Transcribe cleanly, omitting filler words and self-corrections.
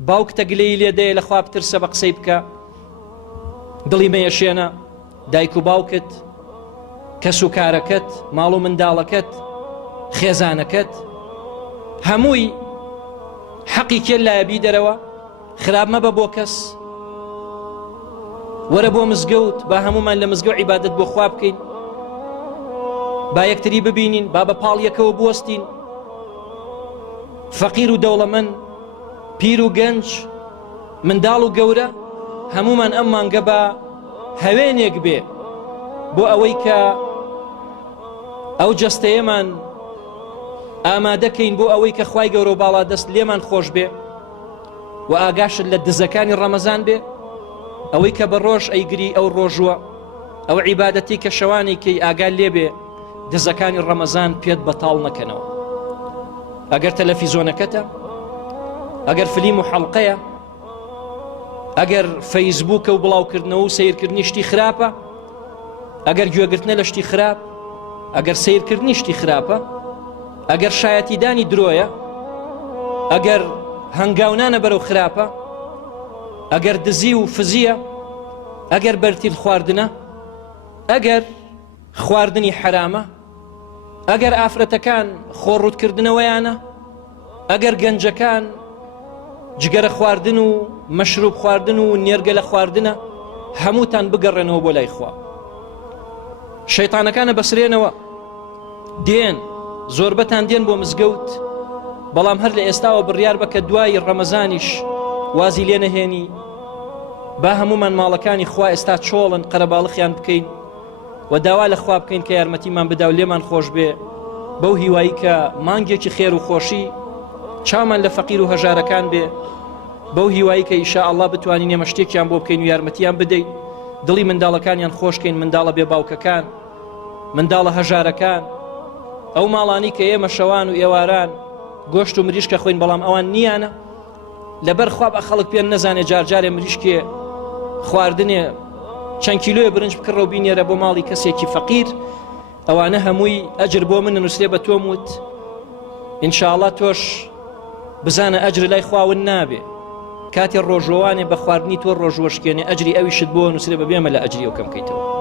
باوکتە گلەی لێدەیە لە خوا بترسە بە قسەی بکە دڵی مەیەشێنە دایک و باوکت کەس و کارەکەت ماڵ و منداڵەکەت خێزانەکەت هەمووی حەقی کێ لایەبی دەرەوە خراپ مەبە بۆ کەس وەرە بۆ مزگەوت با هەمومان لە مزگەوت عیبادەت بۆ خوا بکەین با یەکتری ببینین با بە پاڵ یەکەوە بوەستین فەقیر و دەوڵەمەند پیر و گەنج منداڵ و گەورە هەمومان ئەم مانگە بە هەوێنێک بێ بۆ ئەوەی کە ئەو جەستەیەمان ئامادەکەین بۆ ئەوەی کە خوای گەورە و باڵا دەست لێمان خۆش بێ و ئاگاشت لە دزەکانی ڕەمەزان بێ ئەوەی کە بە ڕۆژ ئەیگری ئەو ڕۆژوە ئەو عیبادەتی کە شەوانێکی ئاگال لێ بێ دزەکانی ڕەمەزان پێت بەتاڵ نەکەنەوە ئەگەر تەلەڤیزۆنەکەتە ئەگەر فلیم و حەڵقەیە ئەگەر فەیسبووکە و بڵاوکردنەوە و سەیرکردنی شتی خراپە ئەگەر گوێگرتنە لە شتی خراپ ئەگەر سەیرکردنی شتی خراپە ئەگەر شایەتیدانی درۆیە ئەگەر هەنگاونانە بەرەو خراپە ئەگەر دزی و فزیە ئەگەر بەرتیل خواردنە ئەگەر خواردنی حرامە ئەگەر ئافرەتەکان خۆڕوودکردنەوەیانە ئەگەر گەنجەکان جگەرە خواردن و مەشروب خواردن و نێرگە لە خواردنە هەمووتان بگەڕێنەوە بۆ لای خوا شەیطانەکانە بەسرێنەوە دێن زۆربەتان دێن بۆ مزگەوت بەڵام هەر لە ئێستاوە بڕیار بە کە دوای ڕەمەزانیش وازی لێ نەهێنی با هەمومان ماڵەکانی خوا ئێستا چۆڵن قەرەباڵخیان بکەین و داوا لە خوا بکەین کە یارمەتیمان بدا و لێمان خۆش بێ بەو هیوایی کە مانگێکی خێر و خۆشی چامان لە فەقیر و هەژارەکان بێ بەو هیوایی کە ئیشاءالله بتوانین ئێمە شتێکیان بۆ بکەین و یارمەتیان بدەین دڵی منداڵەکانیان خۆشکەین منداڵە بێ باوکەکان منداڵە هەژارەکان ئەو ماڵانی کە ئێمە شەوان و ئێواران گۆشت و مریشکە خۆین بەڵام ئەوان نیانە لەبەر خواب خەڵک پێیان نەزانێ جارجارێ مریشکێ خواردنێ چەند کیلۆیە برنج بکڕە و بینێرە بۆ ماڵی کەسێکی فەقیر ئەوانە هەمووی ئەجر بۆ من نووسێ بە تۆم وت ئینشاءالله تۆش بزانە ئەجر لای خواون نابێ کاتی ڕۆژۆوانێ بە خواردنی تۆ ڕۆژوەشکێنێ ئەجری ئەویشت بۆ نووسێ بە بێمە لە ئەجری ئەو کەم بکەیتەوە